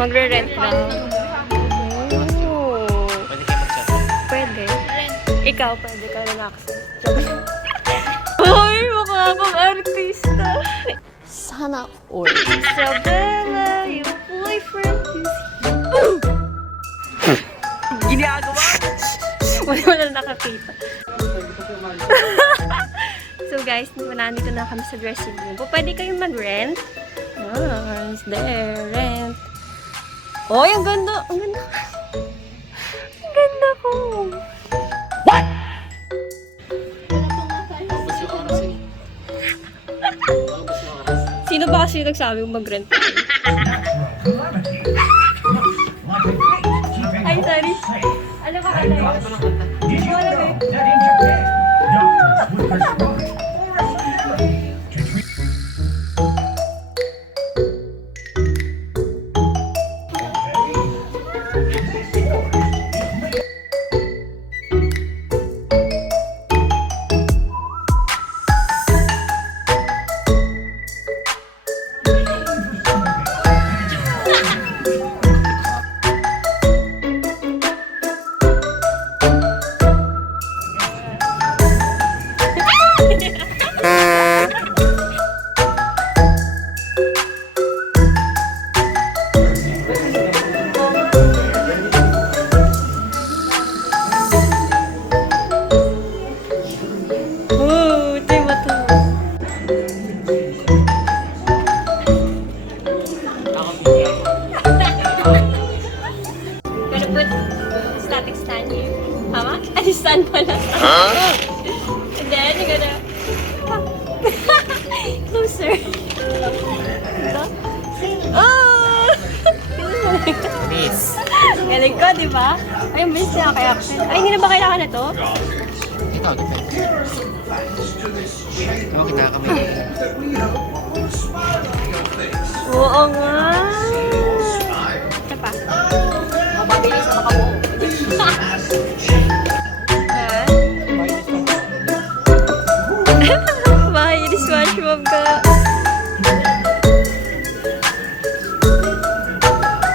Magre-rent lang. Oh. Pwede kayo mag-chat. Pwede. Ikaw, pwede ka relax. Uy, mukha akong artista. Sana all. Isabella, your boyfriend is here. Ginagawa. Wala na nakakita. So guys, nandito na kami sa dressing room. Pwede kayong mag-rent. Ah, is there rent? Oh, ang ganda! Ang ganda! Ang ganda ko! What? Sino ba kasi nagsabi mong mag-rent? Ay, sorry. Ano ba kanta yun? Hindi ko alam eh. Stand pala. And then you're gonna closer. Oh! Miss. Galing ko, di ba? Ay, miss na kaya action. Ay, hindi na ba kailangan na to? Ikaw, depende. Oo, kita kami. Oo nga. Ito pa. Mababilis na makabuo. Maye, dishwash mom ka.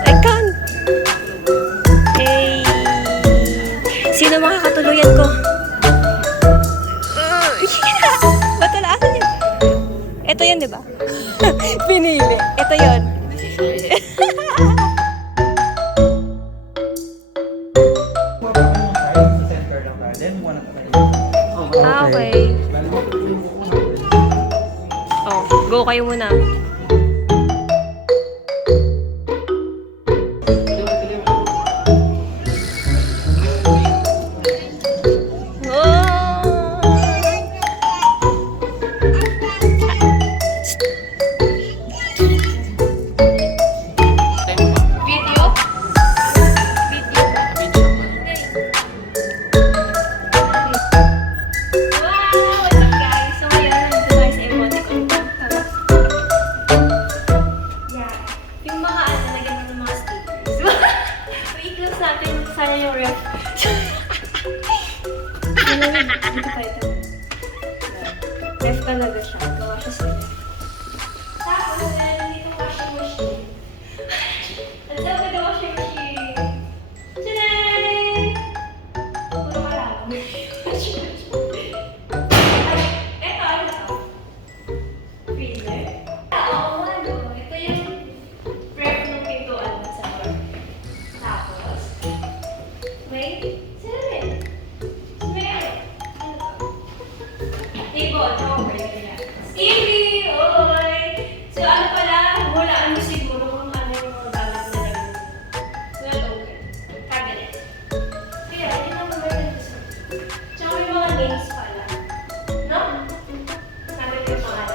I can't. Hey. Sino makakatuluyan ko? Ba't wala? Asan yun? Ito yun, di ba? Pinili. Ito yun. Okay. Oh, go kayo muna. Ref talaga siya. Gawa siya sila. Tapos, meron dito washing machine. At daw ka washing machine. Tadaan! Puro ka lang. Eto, ano to? Freezer? Oo, ano. Ito yung prep ng pintuan sa door. Tapos, wait. Sino rin? Table, no, Stevie! Oy! So, ano pala, hulaan mo siguro kung ano yung mga gamit na lang. Not open. Cabinet. Kaya, hindi na mag-open. Tsaka may mga names pala. No? Sabi ko yung pangalan.